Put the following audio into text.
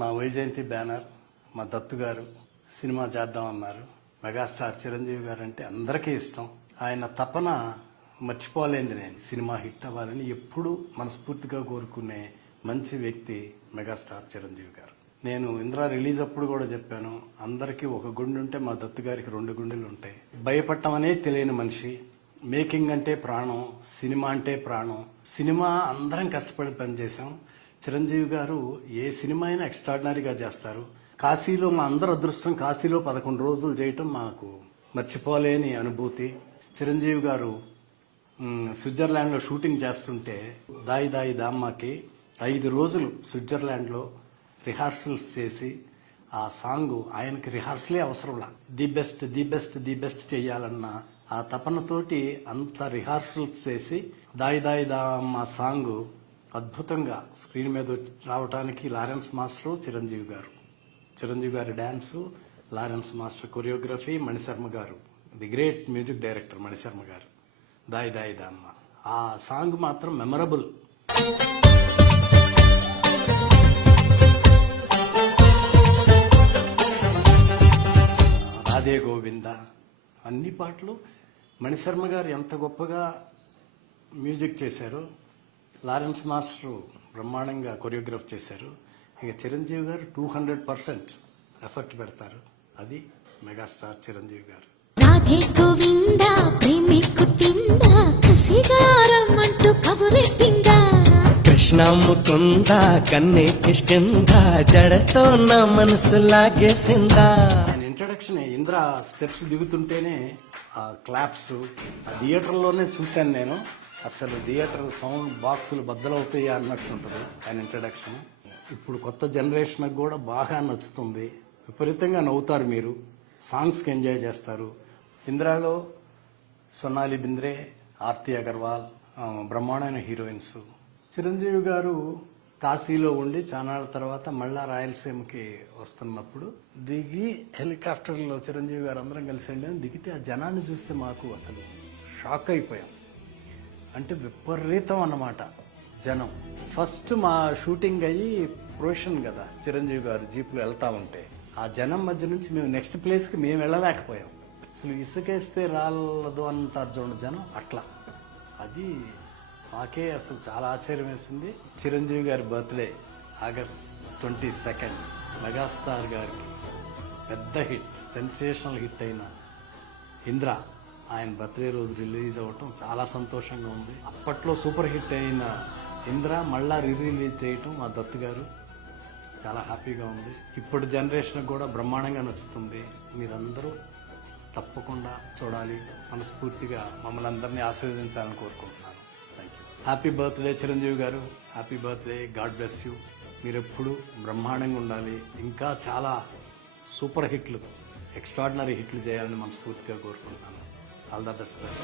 మా వైజయంతి బ్యానర్ మా దత్తు గారు సినిమా చేద్దామన్నారు. మెగాస్టార్ చిరంజీవి గారు అంటే అందరికీ ఇష్టం. ఆయన తపన మర్చిపోలేంది. నేను సినిమా హిట్ అవ్వాలని ఎప్పుడూ మనస్ఫూర్తిగా కోరుకునే మంచి వ్యక్తి మెగాస్టార్ చిరంజీవి గారు. నేను ఇంద్ర రిలీజ్ అప్పుడు కూడా చెప్పాను, అందరికీ ఒక గుండె ఉంటే మా దత్తు గారికి 2 గుండెలు ఉంటాయి. భయపడటం అనే తెలియని మనిషి. మేకింగ్ అంటే ప్రాణం, సినిమా అంటే ప్రాణం. సినిమా అందరం కష్టపడి పనిచేసాం. చిరంజీవి గారు ఏ సినిమా అయినా ఎక్స్ట్రాడినరీగా చేస్తారు. కాశీలో మా అందరు అదృష్టం, కాశీలో 11 రోజులు చేయటం మాకు మర్చిపోలేని అనుభూతి. చిరంజీవి గారు స్విట్జర్లాండ్లో షూటింగ్ చేస్తుంటే దాయి దాయి దామ్మాకి 5 రోజులు స్విట్జర్లాండ్లో రిహార్సల్స్ చేసి ఆ సాంగ్ ఆయనకి రిహార్సలే అవసరంలా, the best the best the best చేయాలన్న ఆ తపనతోటి అంత రిహార్సల్స్ చేసి దాయి దాయి దామ్మ సాంగ్ అద్భుతంగా స్క్రీన్ మీద రావడానికి లారెన్స్ మాస్టర్, చిరంజీవి గారి dance, Lawrence master choreography, Manisharma garu the great music director Manisharma garu, దాయి దాయి దామ్మ. ఆ సాంగ్ మాత్రం మెమరబుల్. రాధే గోవింద అన్ని పాటలు మణిశర్మ గారు ఎంత గొప్పగా మ్యూజిక్ చేశారు. లారెన్స్ మాస్టర్ బ్రహ్మాండంగా కొరియోగ్రాఫ్ చేశారు. ఇక చిరంజీవి గారు 200% ఎఫర్ట్ పెడతారు. అది మెగాస్టార్ చిరంజీవి గారు. రాధే గోవింద ప్రేమి కుట్టిందా కసిగారం అంటూ కబురెట్టిందా, కృష్ణ ముకుంద కన్నే కిష్కింద జడతో నా మనసు లాగేసిందా. ఆయన ఇంట్రడక్షన్ ఇంద్ర స్టెప్స్ దిగుతుంటేనే ఆ క్లాప్స్ ఆ థియేటర్లోనే చూశాను నేను. అసలు థియేటర్ సౌండ్ బాక్సులు బద్దలవుతాయా అన్నట్టుంటుంది ఆయన ఇంట్రడక్షన్. ఇప్పుడు కొత్త జనరేషన్కి కూడా బాగా నచ్చుతుంది. విపరీతంగా నవ్వుతారు మీరు, సాంగ్స్కి ఎంజాయ్ చేస్తారు. ఇంద్రాలో సొనాలి బింద్రే, ఆర్తి అగర్వాల్ బ్రహ్మాండమైన హీరోయిన్స్. చిరంజీవి గారు కాశీలో ఉండి చానాళ్ళ తర్వాత మళ్ళా రాయలసీమకి వస్తున్నప్పుడు దిగి హెలికాప్టర్లో చిరంజీవి గారు అందరం కలిసి వెళ్ళాం. దిగితే ఆ జనాన్ని చూస్తే మాకు అసలు షాక్ అయిపోయాం. అంటే విపరీతం అన్నమాట జనం. ఫస్ట్ మా షూటింగ్ అయ్యి ప్రొఫెషన్ కదా, చిరంజీవి గారు జీప్లో వెళ్తా ఉంటే ఆ జనం మధ్య నుంచి మేము నెక్స్ట్ ప్లేస్కి మేము వెళ్ళలేకపోయాం. అసలు ఇసుకేస్తే రాలదు అంటారు చూడండి జనం, అట్లా. అది మాకే అసలు చాలా ఆశ్చర్యం వేసింది. చిరంజీవి గారి బర్త్డే August 22 మెగాస్టార్ గారికి పెద్ద హిట్, సెన్సేషనల్ హిట్ అయిన ఇంద్ర ఆయన బర్త్డే రోజు రిలీజ్ అవ్వటం చాలా సంతోషంగా ఉంది. అప్పట్లో సూపర్ హిట్ అయిన ఇంద్ర మళ్ళా రిలీజ్ చేయటం మా దత్తు గారు చాలా హ్యాపీగా ఉంది. ఇప్పుడు జనరేషన్ కూడా బ్రహ్మాండంగా నచ్చుతుంది. మీరందరూ తప్పకుండా చూడాలి. మనస్ఫూర్తిగా మమ్మల్ని అందరినీ ఆశీర్వదించాలని కోరుకుంటున్నాను. Thank you. Happy birthday Chiranjeevi garu, happy birthday. God bless you. మీరు ఎప్పుడు బ్రహ్మాండంగా ఉండాలి. ఇంకా చాలా సూపర్ హిట్లు, ఎక్స్ట్రాడినరీ హిట్లు చేయాలని మనస్ఫూర్తిగా కోరుకుంటున్నాను. All the best sir.